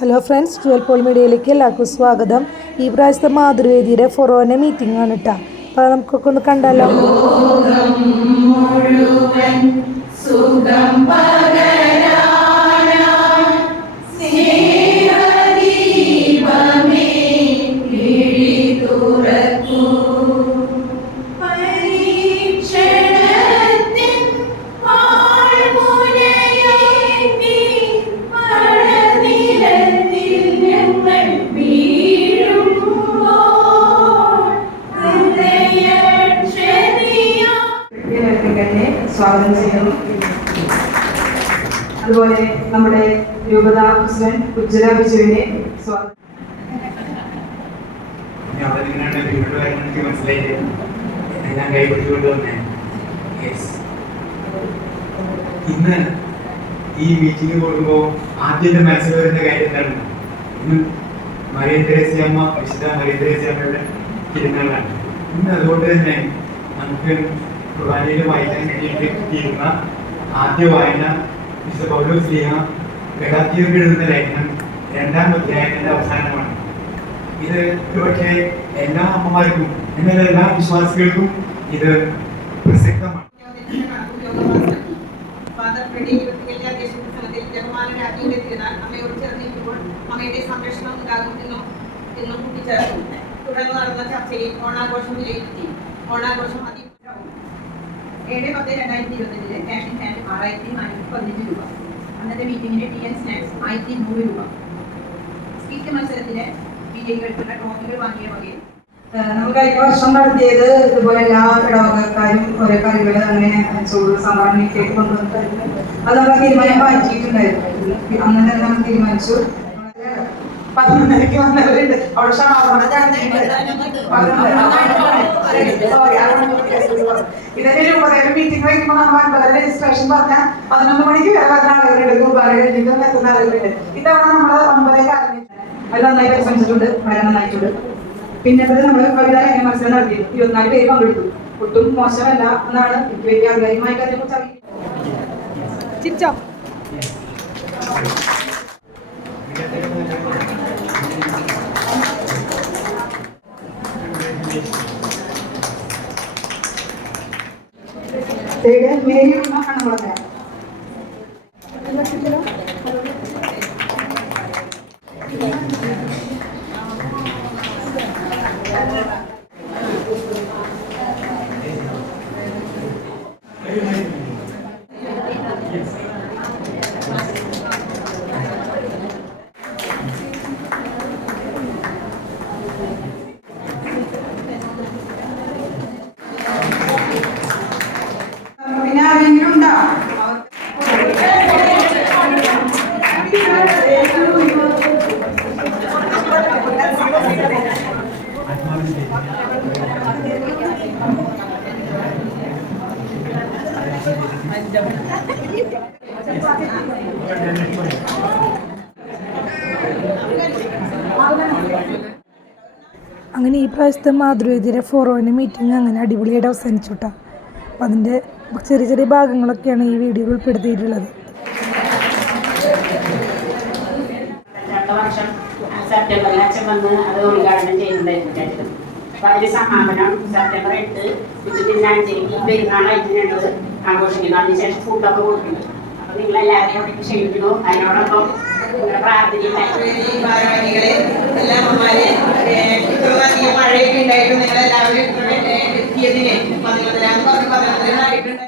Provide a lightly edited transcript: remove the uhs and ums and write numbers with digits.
Hello friends, Jual Paul മീഡിയയിലേക്ക് എല്ലാവർക്കും സ്വാഗതം. ഈ പ്രാവശ്യത്തെ മാതൃവേദിയുടെ ഫൊറോന മീറ്റിംഗ് ആണ് കേട്ടോ. അപ്പോൾ നമുക്കൊക്കെ ഒന്ന് കണ്ടാലോ. സ്വാഗതം ചെയ്യുന്നു. അതുപോലെ നമ്മുടെ രൂപതാ പ്രസിഡന്റ് ഉജ്ജ്വല ബിജുവിനെ സ്വാഗതം. ഇന്ന് ഈ മീറ്റിംഗ് കൊടുക്കുമ്പോൾ ആദ്യത്തെ മനസ്സിൽ വരുന്ന കാര്യം എന്താണ്? ഇന്ന് മറിയം തെരേസ്യമ്മ, വിശുദ്ധ മറിയം തെരേസ്യമ്മയുടെ തിരുനാളാണ്. ഇന്ന് അതുകൊണ്ട് തന്നെ നമുക്ക് കുർബാനയിൽ വായിക്കാൻ കിട്ടിയിരുന്ന ആദ്യ വായന വിശുദ്ധ പൗലോസ് ശ്ലീഹ ഗലാത്യർക്ക് എഴുതുന്ന ലേഖനം 2-ാം അധ്യായത്തിന്റെ അവസാനമാണ്. ഇത് ഒരുപക്ഷെ എല്ലാ അമ്മമാർക്കും എന്നാൽ എല്ലാ വിശ്വാസികൾക്കും ഇത് പ്രസക്തമാണ്. അമ്മയുടെ സംരക്ഷണം ഉണ്ടാകും എന്നും കൂട്ടിച്ചേർത്തു. തുടർന്ന് നടന്ന ചർച്ചയിൽ ഓണാഘോഷം വിലയിരുത്തി. ഓണാഘോഷം 7/10/2025 ക്യാഷ് ഇൻ ഹാൻഡ് 6415 രൂപ. അന്നത്തെ മീറ്റിംഗിന് ടീ ആൻഡ് സ്നാക്സ് 1100 രൂപ. സ്പീച്ച് മത്സരത്തിന് വിജയികൾക്കുള്ള ട്രോഫികൾ വാങ്ങിയ വകയിൽ നമുക്ക് കഴിഞ്ഞ വർഷം നടത്തിയത് ഇതുപോലെ എല്ലാ ഇടവകക്കാരും ഓരോ കളികൾ അങ്ങനെ ചോറ് സാമ്പാറിനൊക്കെ കൊണ്ടുവന്നിട്ടായിരുന്നു. അത് നമ്മൾ തീരുമാനം മാറ്റിയിട്ടുണ്ടായിരുന്നു. അങ്ങനെ നമ്മൾ തീരുമാനിച്ചു. 11:30 വന്നവരുണ്ട്. അവിടെ ഇതൊരു രൂപതയുടെ മീറ്റിംഗ് വയ്ക്കുമ്പോൾ നമ്മൾ 9 രജിസ്ട്രേഷൻ പറഞ്ഞാൽ 11 മണിക്ക് വരെ വരുന്ന ആളുകളുണ്ട്. കുർബാനകളിലും എത്തുന്ന ആളുകളുണ്ട്. ഇതവണ നമ്മൾ 9 അത് നന്നായി പരിശ്രമിച്ചിട്ടുണ്ട്. വളരെ നന്നായിട്ടുണ്ട്. പിന്നെ നമ്മൾ കവിത എങ്ങനെ മത്സരം നടത്തി 24 പേര് പങ്കെടുത്തു. ഒട്ടും മോശമല്ല എന്നാണ് എനിക്ക് വലിയ ആധികാരികമായിട്ട് അതിനെ കുറിച്ച് അറിയില്ല. മേരി കണ്ണുകുളങ്ങര. പിന്നെ ആരെങ്കിലും ഉണ്ടോ? അങ്ങനെ ഈ പ്രാവശ്യത്തെ മാതൃവേദിയുടെ ഫൊറോന മീറ്റിംഗ് അങ്ങനെ അടിപൊളിയായിട്ട് അവസാനിച്ചു കേട്ടോ. അപ്പം അതിൻ്റെ ചെറിയ ചെറിയ ഭാഗങ്ങളൊക്കെയാണ് ഈ വീഡിയോയിൽ ഉൾപ്പെടുത്തിയിട്ടുള്ളത്. സെപ്റ്റംബറിൽ അച്ഛൻ വന്ന് അത് ഉദ്ഘാടനം ചെയ്യുന്നുണ്ടായിരുന്നു. അപ്പോൾ അതിൻ്റെ സമാപനം സെപ്റ്റംബർ 8 ഉച്ചതിരിഞ്ഞാഴ്ചയ്ക്ക് പെരുന്നാളായിട്ട് ഞങ്ങൾ ആഘോഷിക്കുന്നു. അതിനുശേഷം ഫുഡൊക്കെ കൊടുക്കുന്നു. അപ്പോൾ നിങ്ങളെല്ലാവരെയും അവിടെ ക്ഷണിക്കുന്നു. അതിനോടൊപ്പം ഭാരവാഹികളെ, എല്ലാ അമ്മമാരെ, ഇത്രയധികം മഴയൊക്കെ ഉണ്ടായിട്ട് നിങ്ങളെല്ലാവരും ഇത്ര എത്തിയതിന് 11 ആയിട്ടുണ്ട്.